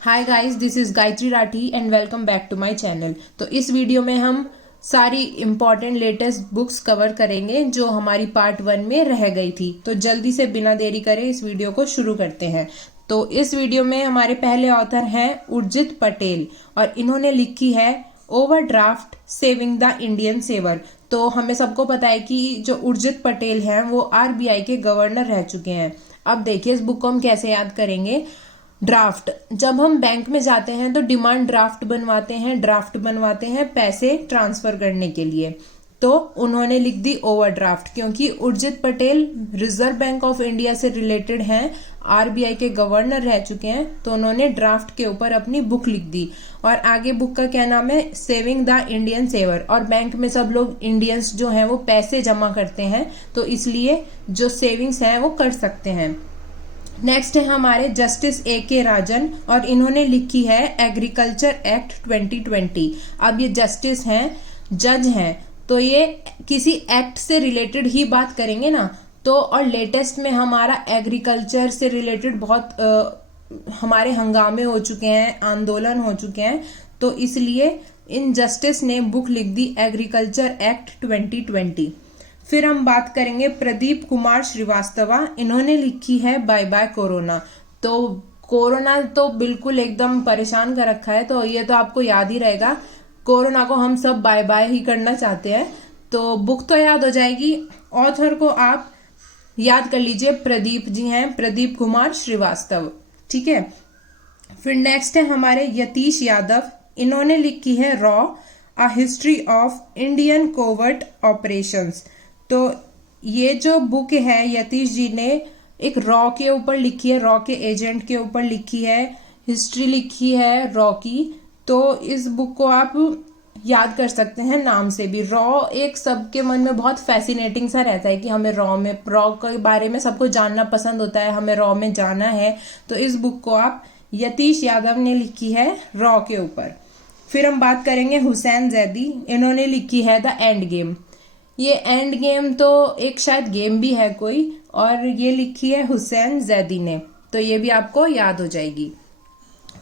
Hi guys, this is Gayatri Rathi and welcome back to my channel. तो इस video में हम सारी इम्पोर्टेंट लेटेस्ट बुक्स कवर करेंगे जो हमारी पार्ट 1 में रह गई थी। तो जल्दी से बिना देरी करे इस वीडियो को शुरू करते हैं। तो इस वीडियो में हमारे पहले ऑथर हैं उर्जित पटेल और इन्होंने लिखी है overdraft saving the Indian saver. तो हमें सबको पता है कि जो उर्जित पटेल हैं वो आरबीआई के गवर्नर रह चुके हैं। अब देखिए इस बुक को हम कैसे याद करेंगे। ड्राफ्ट, जब हम बैंक में जाते हैं तो डिमांड ड्राफ्ट बनवाते हैं पैसे ट्रांसफर करने के लिए। तो उन्होंने लिख दी ओवरड्राफ्ट क्योंकि Urjit Patel reserve bank of India से रिलेटेड हैं, आरबीआई के गवर्नर रह चुके हैं। तो उन्होंने ड्राफ्ट के ऊपर अपनी बुक लिख दी। और आगे बुक का क्या नाम है, सेविंग द इंडियन सेवर। और बैंक में सब लोग इंडियंस जो हैं वो पैसे जमा करते हैं, तो इसलिए जो सेविंग्स हैं वो कर सकते हैं। नेक्स्ट है हमारे जस्टिस A.K. राजन और इन्होंने लिखी है एग्रीकल्चर एक्ट 2020। अब ये जस्टिस हैं, जज हैं, तो ये किसी एक्ट से रिलेटेड ही बात करेंगे ना। तो और लेटेस्ट में हमारा एग्रीकल्चर से रिलेटेड बहुत हमारे हंगामे हो चुके हैं, आंदोलन हो चुके हैं। तो इसलिए इन जस्टिस ने बुक लिख दी एग्रीकल्चर एक्ट 2020। फिर हम बात करेंगे प्रदीप कुमार श्रीवास्तवा, इन्होंने लिखी है बाय बाय कोरोना। तो कोरोना तो बिल्कुल एकदम परेशान कर रखा है, तो ये तो आपको याद ही रहेगा। कोरोना को हम सब बाय बाय ही करना चाहते हैं, तो बुक तो याद हो जाएगी। ऑथर को आप याद कर लीजिए, प्रदीप जी हैं, प्रदीप कुमार श्रीवास्तव, ठीक है। फिर नेक्स्ट है हमारे यतीश यादव, इन्होंने लिखी है raw a history of Indian covert operations. तो ये जो बुक है यतीश जी ने एक रॉ के ऊपर लिखी है, रॉ के एजेंट के ऊपर लिखी है, हिस्ट्री लिखी है रॉ की। तो इस बुक को आप याद कर सकते हैं नाम से भी। रॉ एक सबके मन में बहुत फैसिनेटिंग सा रहता है कि हमें रॉ के बारे में सबको जानना पसंद होता है, हमें रॉ में जाना है। तो इस बुक को आप यतीश यादव ने लिखी है रॉ के ऊपर। फिर हम बात करेंगे हुसैन जैदी, इन्होंने लिखी है द एंड गेम। ये एंड गेम तो एक शायद गेम भी है कोई, और ये लिखी है हुसैन जैदी ने, तो ये भी आपको याद हो जाएगी।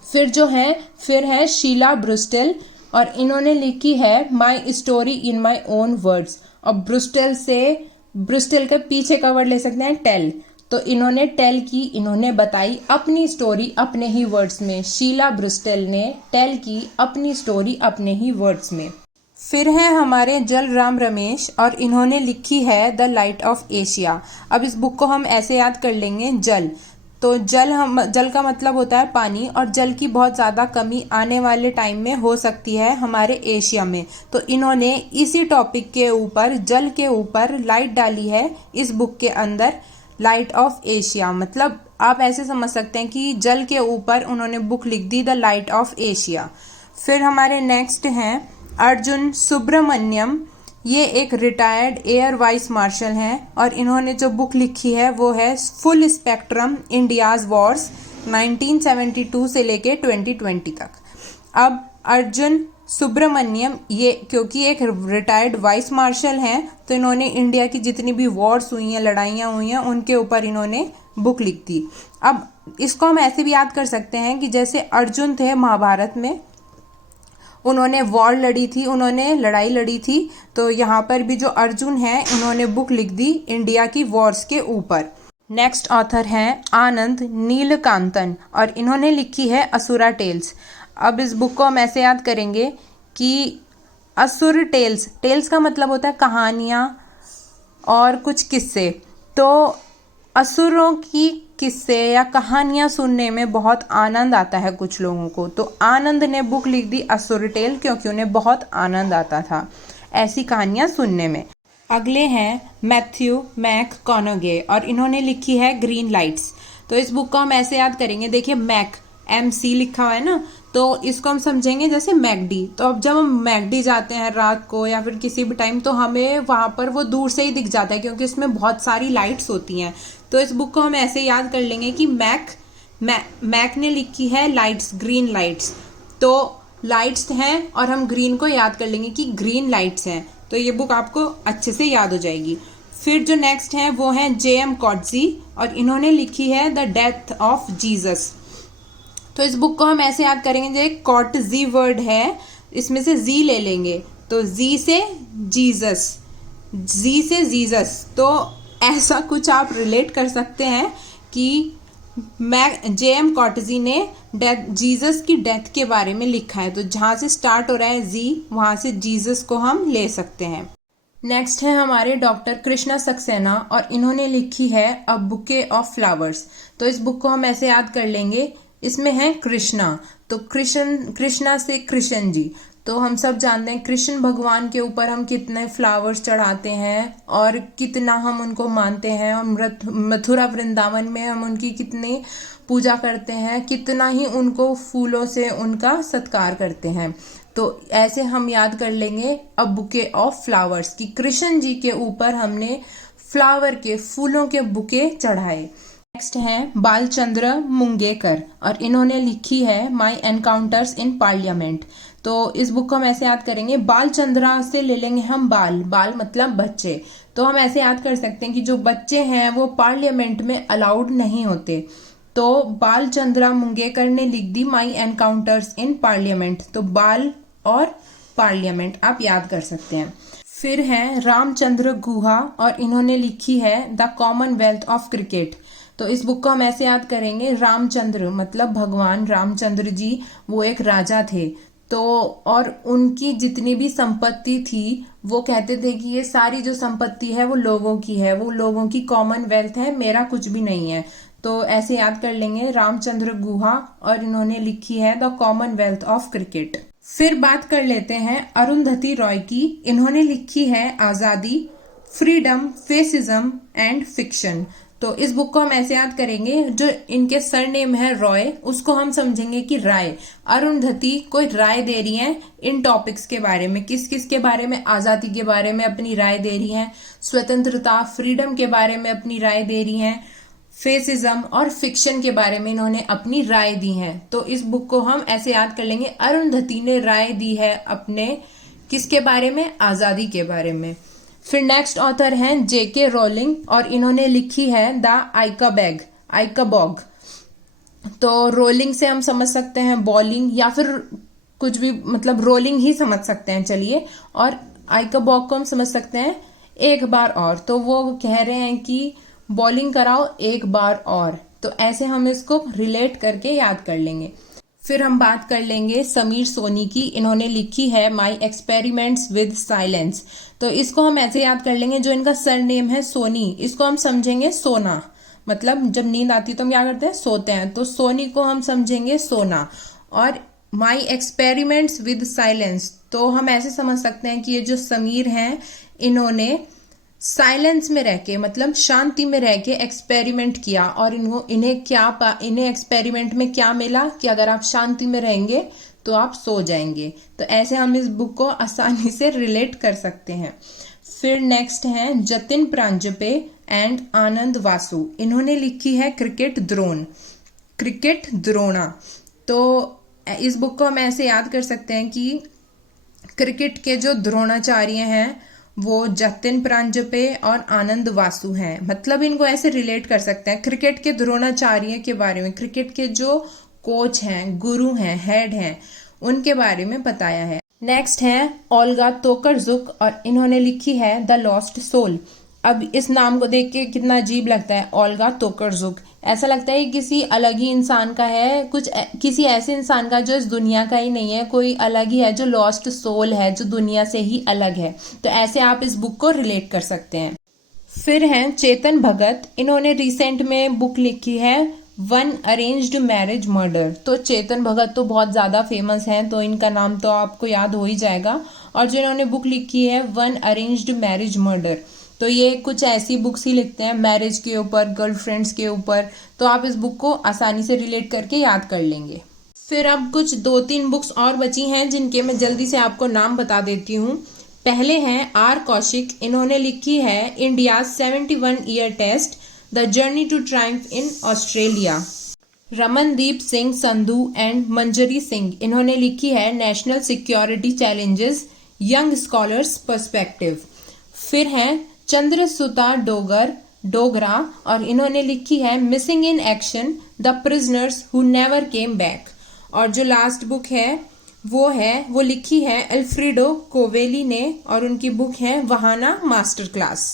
फिर है शीला ब्रुस्टेल और इन्होंने लिखी है my story in my own words. और ब्रुस्टेल के पीछे का वर्ड ले सकते हैं टेल। तो इन्होंने टेल की, इन्होंने बताई अपनी स्टोरी अपने ही वर्ड्स में। शीला ब्रुस्टेल ने टेल की अपनी स्टोरी अपने ही वर्ड्स में। फिर है हमारे जलराम रमेश और इन्होंने लिखी है द लाइट ऑफ एशिया। अब इस बुक को हम ऐसे याद कर लेंगे, जल। तो जल का मतलब होता है पानी, और जल की बहुत ज़्यादा कमी आने वाले टाइम में हो सकती है हमारे एशिया में। तो इन्होंने इसी टॉपिक के ऊपर, जल के ऊपर लाइट डाली है इस बुक के अंदर, लाइट ऑफ एशिया। मतलब आप ऐसे समझ सकते हैं कि जल के ऊपर उन्होंने बुक लिख दी द लाइट ऑफ एशिया। फिर हमारे नेक्स्ट हैं अर्जुन सुब्रमण्यम, ये एक रिटायर्ड एयर वाइस मार्शल हैं और इन्होंने जो बुक लिखी है वो है फुल स्पेक्ट्रम इंडियाज वॉर्स 1972 से लेके 2020 तक। अब अर्जुन सुब्रमण्यम ये क्योंकि एक रिटायर्ड वाइस मार्शल हैं, तो इन्होंने इंडिया की जितनी भी वॉर्स हुई हैं, लड़ाइयाँ हुई हैं, उनके ऊपर इन्होंने बुक लिख दी। अब इसको हम ऐसे भी याद कर सकते हैं कि जैसे अर्जुन थे महाभारत में, उन्होंने वॉर लड़ी थी, उन्होंने लड़ाई लड़ी थी। तो यहाँ पर भी जो अर्जुन है उन्होंने बुक लिख दी इंडिया की वॉर्स के ऊपर। नेक्स्ट ऑथर हैं आनंद नीलकांतन और इन्होंने लिखी है असुरा टेल्स। अब इस बुक को हम ऐसे याद करेंगे कि असुर टेल्स का मतलब होता है कहानियाँ और कुछ किस्से। तो असुरों की किस्से या कहानियाँ सुनने में बहुत आनंद आता है कुछ लोगों को। तो आनंद ने बुक लिख दी असुर टेल क्योंकि उन्हें बहुत आनंद आता था ऐसी कहानियाँ सुनने में। अगले हैं मैथ्यू मैककॉनोगे और इन्होंने लिखी है ग्रीन लाइट्स। तो इस बुक को हम ऐसे याद करेंगे, देखिए MC लिखा हुआ है ना, तो इसको हम समझेंगे जैसे मैकडी। तो अब जब हम मैकडी जाते हैं रात को या फिर किसी भी टाइम, तो हमें वहाँ पर वो दूर से ही दिख जाता है क्योंकि इसमें बहुत सारी लाइट्स होती हैं। तो इस बुक को हम ऐसे याद कर लेंगे कि मैक ने लिखी है लाइट्स, ग्रीन लाइट्स। तो लाइट्स हैं और हम ग्रीन को याद कर लेंगे कि ग्रीन लाइट्स हैं, तो ये बुक आपको अच्छे से याद हो जाएगी। फिर जो नेक्स्ट है वो है JM कॉटजी और इन्होंने लिखी है द डेथ ऑफ जीसस। तो इस बुक को हम ऐसे याद करेंगे, जो एक कॉटजी वर्ड है, इसमें से जी ले लेंगे, तो जी से जीसस, जी से जीसस। तो ऐसा कुछ आप रिलेट कर सकते हैं कि J.M. कॉटजी ने जीसस की डेथ के बारे में लिखा है, तो जहाँ से स्टार्ट हो रहा है जी, वहाँ से जीसस को हम ले सकते हैं। नेक्स्ट है हमारे डॉक्टर कृष्णा सक्सेना, और इन्होंने लिखी है अ बुके ऑफ फ्लावर्स। तो इस बुक को हम ऐसे याद कर लेंगे, इसमें है कृष्णा, तो कृष्णा से कृष्ण जी। तो हम सब जानते हैं कृष्ण भगवान के ऊपर हम कितने फ्लावर्स चढ़ाते हैं और कितना हम उनको मानते हैं, और मथुरा वृंदावन में हम उनकी कितनी पूजा करते हैं, कितना ही उनको फूलों से उनका सत्कार करते हैं। तो ऐसे हम याद कर लेंगे अ बुके ऑफ फ्लावर्स, कि कृष्ण जी के ऊपर हमने फ्लावर के, फूलों के बुके चढ़ाए। नेक्स्ट है बालचंद्र मुंगेकर, और इन्होंने लिखी है माई एनकाउंटर्स इन पार्लियामेंट। तो इस बुक को हम ऐसे याद करेंगे, बालचंद्रा से ले लेंगे हम बाल, बाल मतलब बच्चे। तो हम ऐसे याद कर सकते हैं कि जो बच्चे हैं वो पार्लियामेंट में अलाउड नहीं होते। तो बालचंद्रा मुंगेकर ने लिख दी माई एनकाउंटर्स इन पार्लियामेंट, तो बाल और पार्लियामेंट आप याद कर सकते हैं। फिर है रामचंद्र गुहा, और इन्होंने लिखी है द कॉमनवेल्थ ऑफ क्रिकेट। तो इस बुक को हम ऐसे याद करेंगे, रामचंद्र मतलब भगवान रामचंद्र जी, वो एक राजा थे। तो और उनकी जितनी भी संपत्ति थी, वो कहते थे कि ये सारी जो संपत्ति है वो लोगों की है, वो लोगों की कॉमनवेल्थ है, मेरा कुछ भी नहीं है। तो ऐसे याद कर लेंगे रामचंद्र गुहा, और इन्होंने लिखी है द कॉमनवेल्थ ऑफ क्रिकेट। फिर बात कर लेते हैं अरुंधति रॉय की, इन्होंने लिखी है आजादी, फ्रीडम, फेसिज्म एंड फिक्शन। तो इस बुक को हम ऐसे याद करेंगे, जो इनके सरनेम है रॉय, उसको हम समझेंगे कि राय। अरुंधति कोई राय दे रही हैं इन टॉपिक्स के बारे में, किस किस के बारे में, आजादी के बारे में अपनी राय दे रही हैं, स्वतंत्रता, फ्रीडम के बारे में अपनी राय दे रही हैं, फेसिज्म और फिक्शन के बारे में इन्होंने अपनी राय दी है। तो इस बुक को हम ऐसे याद कर लेंगे, अरुंधति ने राय दी है अपने किसके बारे में, आजादी के बारे में। फिर नेक्स्ट ऑथर हैं J.K. रोलिंग, और इन्होंने लिखी है द आइकाबॉग। तो रोलिंग से हम समझ सकते हैं बॉलिंग, या फिर कुछ भी, मतलब रोलिंग ही समझ सकते हैं चलिए, और आइकाबॉग को हम समझ सकते हैं एक बार और। तो वो कह रहे हैं कि बॉलिंग कराओ एक बार और, तो ऐसे हम इसको रिलेट करके याद कर लेंगे। फिर हम बात कर लेंगे समीर सोनी की, इन्होंने लिखी है माई एक्सपेरिमेंट्स विद साइलेंस। तो इसको हम ऐसे याद कर लेंगे, जो इनका सरनेम है सोनी, इसको हम समझेंगे सोना, मतलब जब नींद आती है तो हम क्या करते हैं, सोते हैं, तो सोनी को हम समझेंगे सोना। और माई एक्सपेरिमेंट्स विद साइलेंस, तो हम ऐसे समझ सकते हैं कि ये जो समीर हैं, इन्होंने साइलेंस में रह के, मतलब शांति में रह के एक्सपेरिमेंट किया, और इन्हें एक्सपेरिमेंट में क्या मिला कि अगर आप शांति में रहेंगे तो आप सो जाएंगे। तो ऐसे हम इस बुक को आसानी से रिलेट कर सकते हैं। फिर नेक्स्ट हैं जतिन प्रांजपे एंड आनंद वासु, इन्होंने लिखी है क्रिकेट द्रोणा। तो इस बुक को हम ऐसे याद कर सकते हैं कि क्रिकेट के जो द्रोणाचार्य हैं वो जतिन प्रांजपे और आनंद वासु हैं, मतलब इनको ऐसे रिलेट कर सकते हैं क्रिकेट के द्रोणाचार्य के बारे में, क्रिकेट के जो कोच हैं, गुरु हैं, हेड हैं, उनके बारे में बताया है। नेक्स्ट है ओल्गा तोकरजुक, और इन्होंने लिखी है द लॉस्ट सोल। अब इस नाम को देख के कितना अजीब लगता है, ओल्गा तोकरजुक, ऐसा लगता है किसी अलग ही इंसान का है, किसी ऐसे इंसान का जो इस दुनिया का ही नहीं है, कोई अलग ही है, जो लॉस्ट सोल है, जो दुनिया से ही अलग है। तो ऐसे आप इस बुक को रिलेट कर सकते हैं। फिर हैं चेतन भगत, इन्होंने रिसेंट में बुक लिखी है वन अरेंज्ड मैरिज मर्डर। तो चेतन भगत तो बहुत ज़्यादा फेमस हैं, तो इनका नाम तो आपको याद हो ही जाएगा। और जो इन्होंने बुक लिखी है वन अरेंज्ड मैरिज मर्डर, तो ये कुछ ऐसी बुक्स ही लिखते हैं मैरिज के ऊपर, गर्लफ्रेंड्स के ऊपर। तो आप इस बुक को आसानी से रिलेट करके याद कर लेंगे। फिर अब कुछ 2-3 बुक्स और बची हैं, जिनके मैं जल्दी से आपको नाम बता देती हूँ। पहले हैं आर कौशिक, इन्होंने लिखी है India 71 year test, the journey to triumph in Australia. Ramandeep Singh Sandhu and Manjari Singh, इन्होंने लिखी है national security challenges, young scholars perspective. फिर हैं चंद्रसुता डोगर, डोगरा और इन्होंने लिखी है missing in action the prisoners who never came back. और जो लास्ट बुक है वो लिखी है अल्फ्रेडो कोवेली ने और उनकी बुक है वहाना मास्टर क्लास।